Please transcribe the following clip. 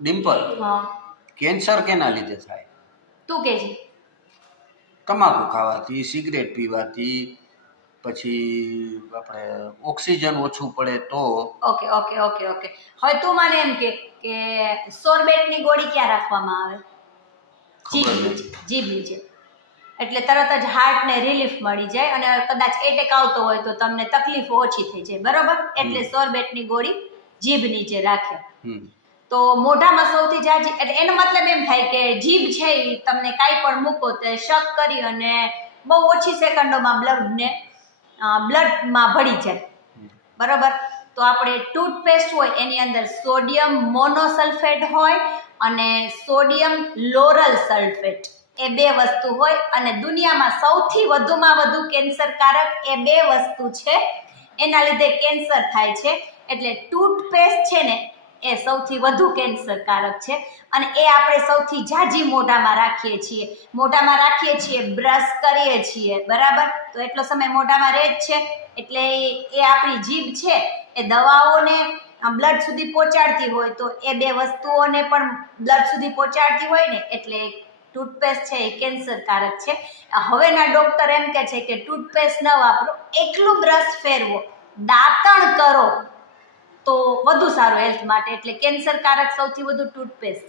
ડિમ્પલ, હા કેન્સર કેના લીધે થાય? તું કે છે તમાકુ ખાવાથી, સિગરેટ પીવાથી, પછી આપણે ઓક્સિજન ઓછું પડે તો. ઓકે ઓકે ઓકે ઓકે હવે તું મને એમ કે સોરબેટની ગોળી ક્યાં રાખવામાં આવે? ખબર જીભ નથી. નીચે, જીભ નીચે. એટલે તરત જ હાર્ટને રિલીફ મળી જાય અને કદાચ એટેક આવતો હોય તો તમને તકલીફ ઓછી થઈ જાય, બરોબર? એટલે સોરબેટની ગોળી જીભ નીચે રાખે. તો મોઢામાં સૌથી જાજી, એટલે એનો મતલબ એમ થાય કે જીભ છે એ તમને કાંઈ પણ મૂકો તે શક કરી અને બહુ ઓછી સેકન્ડોમાં બ્લડમાં ભળી જાય, બરોબર? તો આપણે ટૂથપેસ્ટ હોય એની અંદર સોડિયમ મોનોસલ્ફેટ હોય અને સોડિયમ લોરલ સલ્ફેટ, એ બે વસ્તુ હોય અને દુનિયામાં સૌથી વધુમાં વધુ કેન્સરકારક એ બે વસ્તુ છે, એના લીધે કેન્સર થાય છે. એટલે ટૂથપેસ્ટ છે ને એ સૌથી વધુ કેન્સરકારક છે અને એ આપણે સૌથી ઝાઝી મોઢામાં રાખીએ છીએ. મોઢામાં રાખીએ છીએ, બ્રશ કરીએ છીએ, બરાબર? તો એટલો સમય મોઢામાં રહે જ છે. એટલે એ આપણી જીભ છે એ દવાઓને બ્લડ સુધી પહોંચાડતી હોય તો એ બે વસ્તુઓને પણ બ્લડ સુધી પહોંચાડતી હોય ને, એટલે ટૂથપેસ્ટ છે એ કેન્સરકારક છે. હવેના ડોક્ટર એમ કે છે કે ટૂથપેસ્ટ ન વાપરો, એકલું બ્રશ ફેરવો, દાંતણ કરો તો વધુ સારું હેલ્થ માટે. એટલે કેન્સરકારક સૌથી વધુ ટૂથપેસ્ટ.